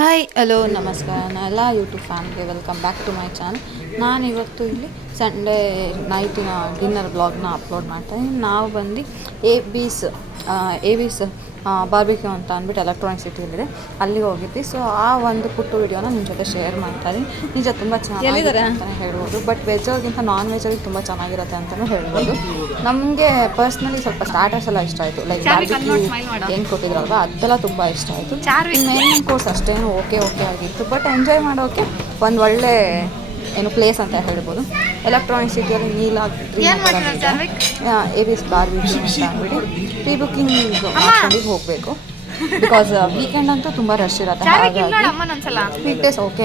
Hi hello ನಮಸ್ಕಾರ ಎಲ್ಲ YouTube ಫ್ಯಾಮಿಲಿಗೆ welcome back to my channel. ನಾನಿವತ್ತು ಇಲ್ಲಿ ಸಂಡೇ ನೈಟಿನ ಡಿನ್ನರ್ ಬ್ಲಾಗ್ನ ಅಪ್ಲೋಡ್ ಮಾಡ್ತಾಯಿದ್ದೀನಿ. ನಾವು ಬಂದು ಎ ಬೀಸ್ ಬಾರ್ಬಿಕ್ಯೂ ಅಂತ ಅಂದ್ಬಿಟ್ಟು ಎಲೆಕ್ಟ್ರಾನಿಕ್ ಸಿಟಿಯಲ್ಲಿದೆ, ಅಲ್ಲಿಗೆ ಹೋಗಿದ್ವಿ. ಸೊ ಆ ಒಂದು ಪುಟ್ಟು ವಿಡಿಯೋನ ನಿಮ್ಮ ಜೊತೆ ಶೇರ್ ಮಾಡ್ತಾಯಿದ್ದೀನಿ. ನಿಜ ತುಂಬ ಚೆನ್ನಾಗಿದೆ ಅಂತಲೇ ಹೇಳ್ಬೋದು. ಬಟ್ ವೆಜ್ಜವ್ರಿಗಿಂತ ನಾನ್ ವೆಜ್ಜಲ್ಲಿ ತುಂಬ ಚೆನ್ನಾಗಿರುತ್ತೆ ಅಂತಲೂ ಹೇಳ್ಬೋದು. ನಮಗೆ ಪರ್ಸ್ನಲಿ ಸ್ವಲ್ಪ ಸ್ಟಾರ್ಟರ್ಸ್ ಎಲ್ಲ ಇಷ್ಟ ಆಯಿತು. ಲೈಕ್ ಬಾರ್ಬಿಕ್ಯೂ ಹೆಂಗೆ ಕೊಟ್ಟಿದ್ರಲ್ವ ಅದೆಲ್ಲ ತುಂಬ ಇಷ್ಟ ಆಯಿತು. ಮೇನ್ ಕೋರ್ಸ್ ಅಷ್ಟೇನು ಓಕೆ ಆಗಿತ್ತು. ಬಟ್ ಎಂಜಾಯ್ ಮಾಡೋಕ್ಕೆ ಒಂದು ಒಳ್ಳೆ ಪ್ಲೇಸ್ ಅಂತ ಹೇಳ್ಬೋದು. ಎಲೆಕ್ಟ್ರಾನಿಕ್ ಸಿಟಿಯಲ್ಲಿ ಎ ಬೀಸ್ ಬಾರ್ಬಿಕ್ಯೂ ಅಂತ ಅಂದ್ಬಿಟ್ಟು ಪ್ರೀ ಬುಕ್ಕಿಂಗ್ ಮಾಡ್ಕೊಂಡು ಹೋಗಬೇಕು. ಬಿಕಾಸ್ ವೀಕೆಂಡ್ ಅಂತೂ ತುಂಬ ರಶ್ ಇರುತ್ತೆ. ಹಾಗಾಗಿ ವೀಕ್ ಡೇಸ್ ಓಕೆ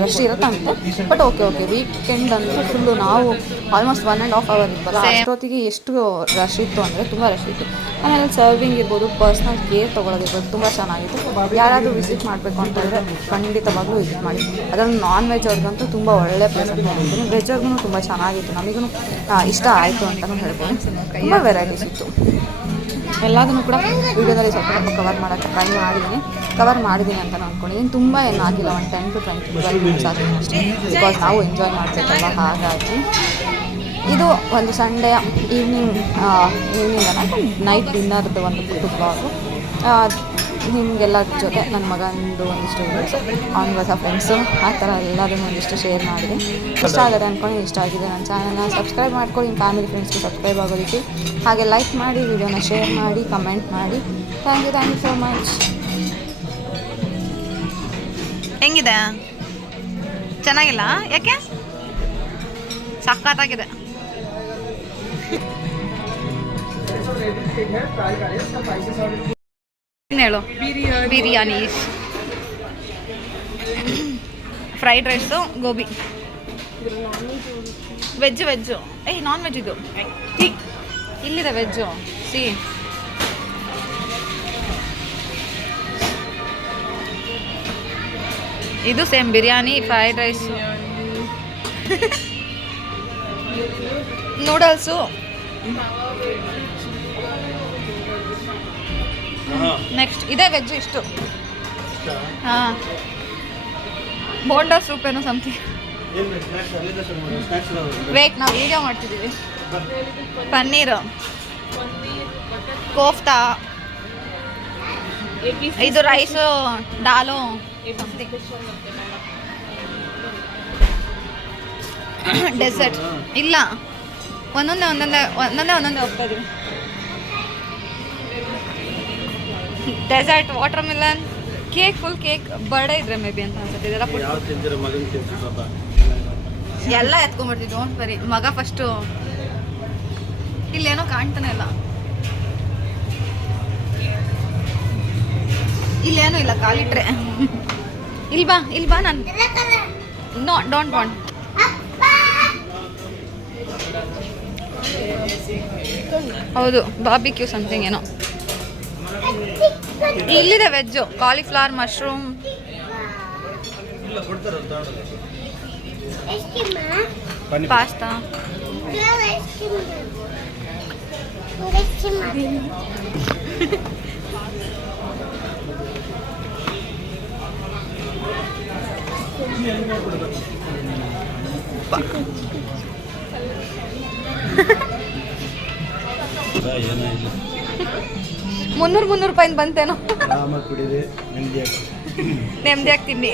ರಶ್ ಇರುತ್ತೆ ಅಂತೆ. ಬಟ್ ಓಕೆ ವೀಕೆಂಡ್ ಅಂತೂ ಫುಲ್ಲು ನಾವು ಆಲ್ಮೋಸ್ಟ್ 1.5 hour ಇತ್ತಲ್ಲ, ಅಷ್ಟೊತ್ತಿಗೆ ಎಷ್ಟು ರಶ್ ಇತ್ತು ಅಂದರೆ ತುಂಬ ರಶ್ ಇತ್ತು. ಆಮೇಲೆ ಸರ್ವಿಂಗ್ ಇರ್ಬೋದು, ಪರ್ಸ್ನಲ್ ಕೇರ್ ತೊಗೊಳೋದಿರ್ಬೋದು, ತುಂಬ ಚೆನ್ನಾಗಿತ್ತು. ಯಾರಾದರೂ ವಿಸಿಟ್ ಮಾಡಬೇಕು ಅಂತಂದರೆ ಖಂಡಿತವಾಗ್ಲೂ ವಿಸಿಟ್ ಮಾಡಿ. ಅದರಲ್ಲಿ ನಾನ್ ವೆಜ್ ಅವ್ರಿಗಂತೂ ತುಂಬ ಒಳ್ಳೆ ಪ್ಲೇಸ್ ಅಂತ ಹೇಳ್ತೀನಿ. ವೆಜ್ ಅವ್ರಿಗೂ ತುಂಬ ಚೆನ್ನಾಗಿತ್ತು, ನಮಗೂ ಇಷ್ಟ ಆಯಿತು ಅಂತಲೂ ಹೇಳ್ಬೋದು. ತುಂಬ ವೆರೈಟೀಸ್ ಇತ್ತು. ಎಲ್ಲದನ್ನು ಕೂಡ ವೀಡಿಯೋದಲ್ಲಿ ಸ್ವಲ್ಪ ಕವರ್ ಮಾಡೋಕ್ಕೆ ಟ್ರೈ ಮಾಡಿದ್ದೀನಿ ಅಂತ ಅಂದ್ಕೊಂಡಿದ್ದೀನಿ. ತುಂಬ ಏನು ಆಗಿಲ್ಲ, ಒಂದು 10 to 12 ಮಿನಿಟ್ಸ್ ಆಗ್ತೀನಿ ಅಷ್ಟೇ. ಬಿಕಾಸ್ ನಾವು ಎಂಜಾಯ್ ಮಾಡ್ಬೇಕಲ್ಲ, ಹಾಗಾಗಿ ಇದು ಒಂದು ಸಂಡೇ ಈವ್ನಿಂಗ್ ಅನ್ನೋದು ನೈಟ್ ಡಿನ್ನರ್ದು ಒಂದು ಪುಟ್ಟು ಬ್ಲಾಗು. ನಿಮಗೆಲ್ಲರ ಜೊತೆ ನನ್ನ ಮಗಂದು ಒಂದಿಷ್ಟು ವೀಡಿಯೋಸ್, ಅವ್ನ ಹೊಸ ಫ್ರೆಂಡ್ಸು, ಆ ಥರ ಎಲ್ಲದನ್ನು ಒಂದಿಷ್ಟು ಶೇರ್ ಮಾಡಿದೆ. ಇಷ್ಟ ಆಗಿದೆ ಅಂದ್ಕೊಂಡು ಇಷ್ಟ ಆಗಿದೆ. ನನ್ನ ಚಾನಲ್ನ ಸಬ್ಸ್ಕ್ರೈಬ್ ಮಾಡ್ಕೊಂಡು ನಿಮ್ಮ ಫ್ಯಾಮಿಲಿ ಫ್ರೆಂಡ್ಸ್ಗೆ ಸಬ್ಸ್ಕ್ರೈಬ್ ಆಗೋದಕ್ಕೆ, ಹಾಗೆ ಲೈಕ್ ಮಾಡಿ, ವಿಡಿಯೋನ ಶೇರ್ ಮಾಡಿ, ಕಮೆಂಟ್ ಮಾಡಿ. Thank you so much. ಹೆಂಗಿದೆ? ಚೆನ್ನಾಗಿಲ್ಲ? ಯಾಕೆ? ಸಖತ್ತಾಗಿದೆ. ಹೇಳು. Biryani, fried rice, gobi, veg non veg ಇದು ಇಲ್ಲಿದೆ. ವೆಜ್ಜು ಇದು same biryani, fried rice, noodles, next ಇದೇ ವೆಜ್ಜು ಇಷ್ಟು. ಹಾಂ, ಬೋಂಡಾ ಸೂಪ್ ಏನೋ ಸಮಥಿಂಗ್. ವೇಟ್, ನಾವು ವೀಡಿಯೋ ಮಾಡ್ತಿದ್ದೀವಿ. ಪನ್ನೀರು, ಕೋಫ್ತಾ, ಇದು ರೈಸು, ದಾಲು, ಡೆಸರ್ಟ್ ಇಲ್ಲ, ಒಂದೊಂದೇ ಹೋಗ್ತಾ ಇದೀವಿ. Dessert, watermelon, cake, full cake, birthday ಇದ್ರೆ ಮೇ ಬಿ ಅಂತ ಅನ್ಸುತ್ತೆ. ಇದೆಲ್ಲ ಎಲ್ಲ ಎತ್ಕೊಂಡ್ಬಿಡ್ತೀವಿ. ಡೋಂಟ್ ವರಿ, ಮಗ ಫಸ್ಟು. ಇಲ್ಲೇನೋ ಕಾಣ್ತಾನೆ ಇಲ್ಲ, ಇಲ್ಲೇನೂ ಇಲ್ಲ, ಕಾಲಿಟ್ರೆ. ಇಲ್ಲಿ ಬಾ ನಾನು ಡೋಂಟ್ ವಾಂಟ್. ಹೌದು, ಬಾರ್ಬಿಕ್ಯೂ ಸಮಥಿಂಗ್ ಏನೋ. ಇಲ್ಲಿದೆ ವೆಜ್ಜು, ಕಾಲಿಫ್ಲವರ್, ಮಶ್ರೂಮ್, ಪಾಸ್ತಾ. $300 ಬಂತೇನೋ. ನೆಮ್ಮದಿಯಾಗಿ ತಿನ್ನಿ.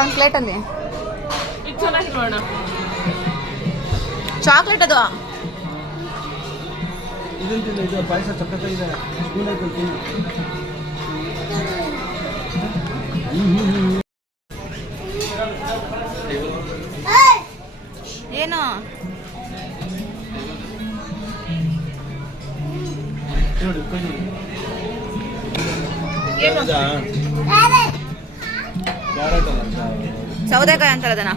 ಒಂದು ಪ್ಲೇಟ್ ಅಂದಿ ಚಾಕ್ಲೇಟ್ ಅದು. ಏನು ಸೌದೆಕಾಯಿ ಅಂತಾರೆ ಅದನ್ನ.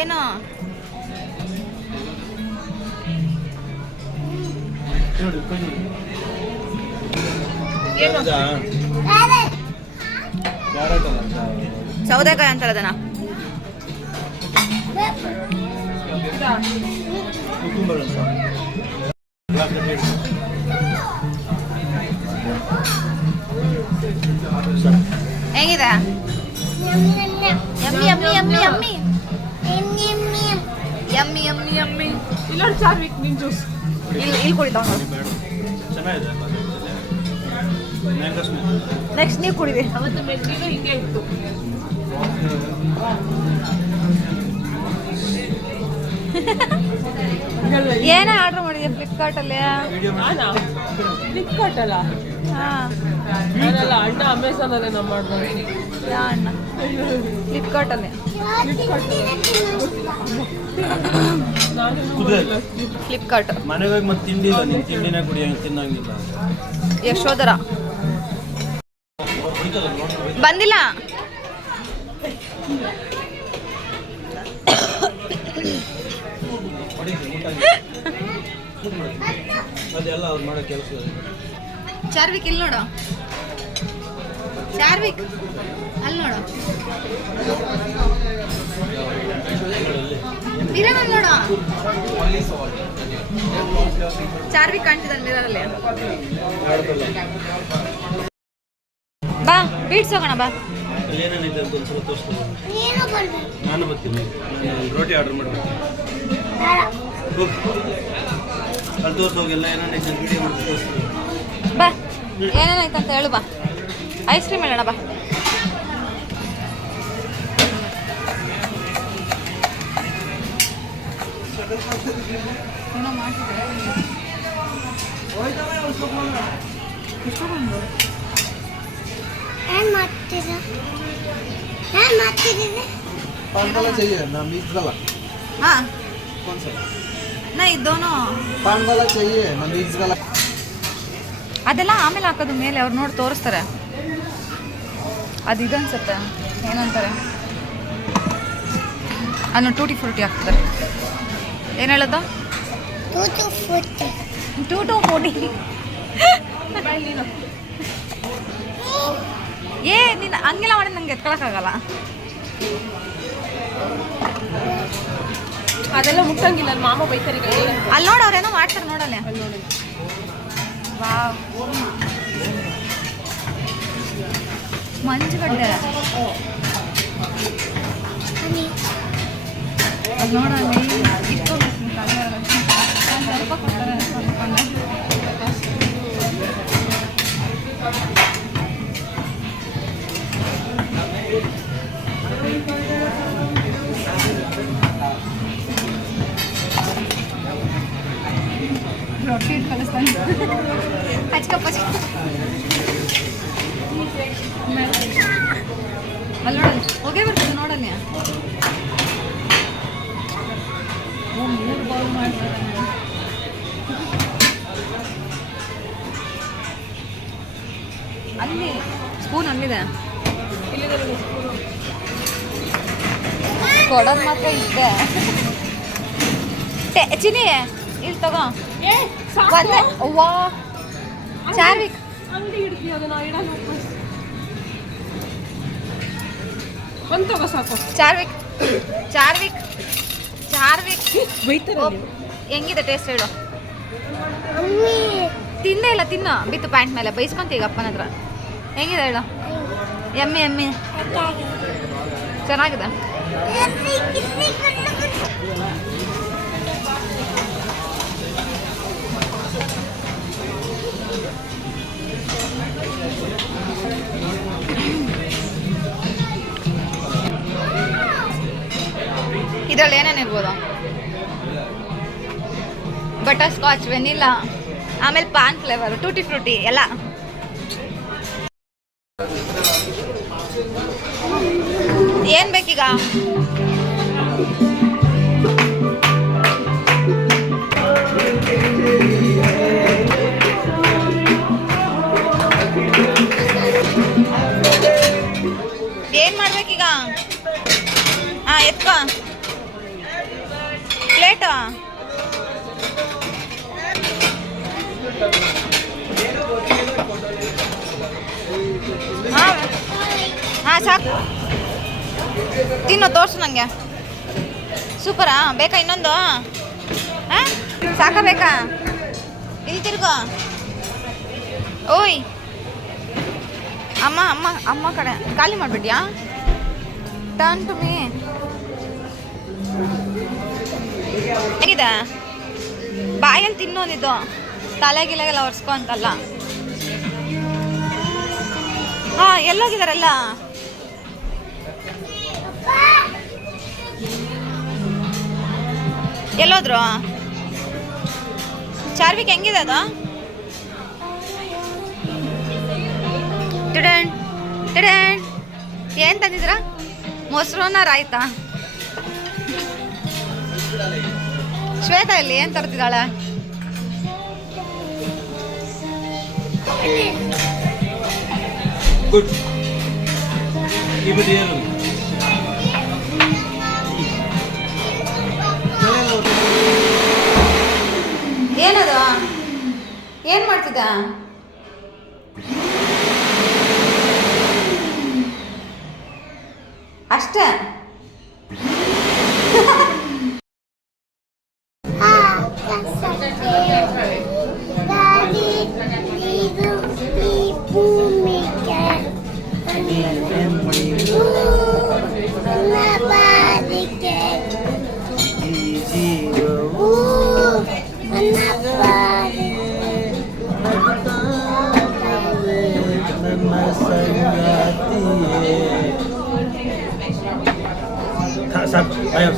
ಏನು ಸೌದೆಕಾಯಿ ಅಂತಾರೆ ಅದನ್ನ. ಹೇಗಿದೆ? Yummy yummy yummy yummy yummy yummy yummy. ಇಲ್ಲ ಚಾರ್ವಿಕ್ ನಿನ್ ಜ್ಯೂಸ್ ಇಲ್ಲಿ ಕುಡಿತಾವ. ನೆಕ್ಸ್ಟ್ ನೀವು ಕುಡಿದಿ. ಅವತ್ತು ಮೆಗ್ಗಿನೂ ಹಿಂಗೆ ಇತ್ತು. ಏನೇ ಆರ್ಡರ್ ಮಾಡಿದ್ಯಾ ಫ್ಲಿಪ್ಕಾರ್ಟಲ್ಲಿ? ಫ್ಲಿಪ್ಕಾರ್ಟ್ ಅಲ್ಲ, ಹಾಂ ನಾನಲ್ಲ, ಅಣ್ಣ ಅಮೆಝಾನ್ ಅಲ್ಲೇ ನಾವು ಮಾಡ್ಬೋದು. ಯಾ ಅಣ್ಣ ಫ್ಲಿಪ್ಕಾರ್ಟಲ್ಲಿ. ಫ್ಲಿಪ್ಕಾರ್ಟ್ ಮನೆಗೆ ಹೋಗಿ ಮತ್ತೆ ತಿಂಡಿ ಇಲ್ಲ, ನೀನು ತಿಂಡಿನೇ ಕುಡಿಯಂಗೆ ತಿನ್ನಂಗಿಲ್ಲ. ಯಶೋಧರ ಬಂದಿಲ್ಲ. ಅದೆಲ್ಲ ಅವ್ರು ಮಾಡೋ ಕೆಲಸ. ಚಾರ್ವಿಕ್ ಇಲ್ಲಿ ನೋಡು, ಚಾರ್ವಿಕ್ ಅಲ್ಲಿ ನೋಡು, ಮಿರರ್ ನೋಡು, ಚಾರ್ವಿಕ್ ಕಾಣ್ತಿದ್ದಾನೆ ಮಿರರಲ್ಲಿ. ಬಾ ಬೀಟ್ಸ್ ಹೋಗೋಣ ಬಾ. ಅಲ್ಲಿ ಏನೇನಿದೆ ಅಂತ ಒಂದ್ಸಲ ತೋರಿಸ್ತೀನಿ. ನಾನು ಬರ್ತೀನಿ, ನಾನು ರೋಟಿ ಆರ್ಡರ್ ಮಾಡ್ತೀನಿ. ಅಲ್ಲಿ ತೋರಿಸೋಗೆಲ್ಲ ಏನೇನೈತೆ ಅಂತ ವಿಡಿಯೋ ಮಾಡಿ ತೋರಿಸ್ತೀನಿ. ಬಾ ಏನೇನಾಯ್ತು ಅಂತ ಹೇಳು. ಬಾ ಐಸ್ ಕ್ರೀಮ್ ಹೇಳೋಣ ಬಾ. पान वाला चाहिए ना मिक्स वाला? हाँ कौन सा? नहीं दोनों. पान वाला चाहिए ना मिक्स वाला? ಅದೆಲ್ಲ ಆಮೇಲೆ ಹಾಕೋದು ಮೇಲೆ ಅವ್ರು ನೋಡಿ ತೋರಿಸ್ತಾರೆ. ಅದು ಇದು ಅನ್ಸುತ್ತೆ, ಏನಂತಾರೆ ಅದನ್ನು ಟೂಟಿ ಫ್ರೂಟಿ ಹಾಕ್ತಾರೆ. ಏನು ಹೇಳೋದು? Two forty. ಏ ನೀನು ಹಂಗೆಲ್ಲ ಮಾಡಿ ನಂಗೆ ಎತ್ಕೊಳಕ್ಕಾಗಲ್ಲ. ಅದೆಲ್ಲ ಮುಟ್ಟಂಗಿಲ್ಲ, ನನ್ನ ಮಾಮ ಬೈತಾರೆ. ಅಲ್ಲಿ ನೋಡು ಅವ್ರೇನೋ ಮಾಡ್ತಾರೆ ನೋಡಲ್ಲ. ವಾವ್ ಮಂಜುಗಡ್ಡೆ ಅದು ನೋಡಲ್ಲಿ ಸ್ವಲ್ಪ ಕೊಡ್ತಾರೆ ಅನ್ಕೊಂಡೆ. ರೊಟ್ಟಿ ಇಟ್ಟು ಕಲಿಸ್ತಾನೆ ಹಚ್ಕಪ್ಪ. ಅಲ್ಲಿ ನೋಡಲ್ಲಿ ಹೋಗೇ ಬರ್ತದೆ ನೋಡಲ್ಲಿ. ಮೂರು ಬೌಲ್ ಮಾಡ್ತಾರೆ. ಅಲ್ಲಿ ಸ್ಪೂನ್ ಅಲ್ಲಿದೆ, ಕೊಡೋದು ಮಾತ್ರ ಇದೆ. ಚಿನಿ ಇಲ್ಲಿ ತಗೋ ಒಂದೇ. ಅವ್ವಾ ಚಾರ್ವಿಕ್ ಅಂಗಡಿ ಹಿಡ್ತೀವಿ ಅದನ್ನ ಇಡಲ್ಲ. ಒಂದು ತಗೋ ಸಾಕು. ಚಾರ್ವಿಕ್ ಚಾರ್ವಿಕ್ ಚಾರ್ವಿಕ್ ಬೈತಾರೆ. ಹೆಂಗಿದೆ ಟೇಸ್ಟ್ ಹೇಳು? ತಿಂದೇ ಇಲ್ಲ, ತಿನ್ನು ಬಿತ್ತು ಪ್ಯಾಂಟ್ ಮೇಲೆ ಬೈಸ್ಕೊಂತ ಈಗ ಅಪ್ಪನ ಹತ್ರ. ಹೆಂಗಿದೆ ಹೇಳು? ಎಮ್ಮಿ ಎಮ್ಮಿ ಚೆನ್ನಾಗಿದೆ. ಇದರಲ್ಲಿ ಏನೇನಿರ್ಬೋದು? ಬಟರ್ ಸ್ಕಾಚ್, ವೆನಿಲಾ, ಆಮೇಲೆ ಪಾನ್ ಫ್ಲೇವರ್, ಟೂಟಿ ಫ್ರೂಟಿ ಎಲ್ಲ. ಏನು ಬೇಕೀಗ? ಏನು ಮಾಡ್ಬೇಕೀಗ? ಹಾಂ ಎತ್ಕೋ ಪ್ಲೇಟು. ಹಾಂ ಹಾಂ ಸಾಕು. ತಿನ್ನು ತೋರಿಸು ನನಗೆ. ಸೂಪರಾ? ಬೇಕಾ ಇನ್ನೊಂದು? ಹಾಂ ಸಾಕ ಬೇಕಾ? ಇಲ್ಲಿ ತಿರ್ಗೋ. ಓಯ್ ಅಮ್ಮ ಅಮ್ಮ ಅಮ್ಮ ಕಡೆ ಖಾಲಿ ಮಾಡಿಬಿಡ್ಯಾ? Turn to me. ಹೇಗಿದೆ? ಬಾಯಲ್ಲಿ ತಿನ್ನೋದಿದ್ದು ತಲೆಗಿಲೆಗೆಲ್ಲ ಒರೆಸ್ಕೊ ಅಂತಲ್ಲ. ಹಾಂ ಎಲ್ಲೋಗಿದಾರಲ್ಲ? ಎಲ್ಲೋದ್ರು? ಚಾರ್ವಿಕ್ ಹೆಂಗಿದೆ ಅದು? ಟಿಡನ್ ಟಿಡನ್ ಏನು ತಂದಿದ್ರ? ಮೊಸರನ್ನ ರಾಯ್ತಾ? ಶ್ವೇತಾ ಇಲ್ಲಿ ಏನು ತರ್ತಿದ್ದಾಳೆ? ಗುಡ್. ಇಬ್ಬರು ಏನು ಏನದು? ಏನು ಮಾಡ್ತಿದ್ದ? ಅಷ್ಟೇ. ಸಾಕು ಅಯ್ಯೋ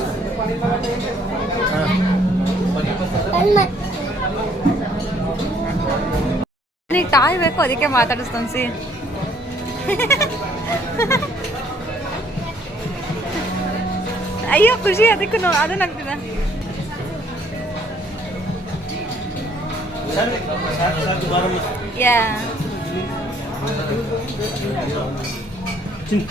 ನೀನು ಟಾಯ್ ಬೇಕು ಅದಕ್ಕೆ ಮಾತಾಡಿಸ್ತನ್ಸಿ. ಅಯ್ಯೋ ಖುಷಿ ಅದಕ್ಕೂ ಅದನ್ನ ಆಗ್ತಿದೆ. ಸಾಕು ಬಾರಮ್ಮ. ಯಾ ಚಿನ್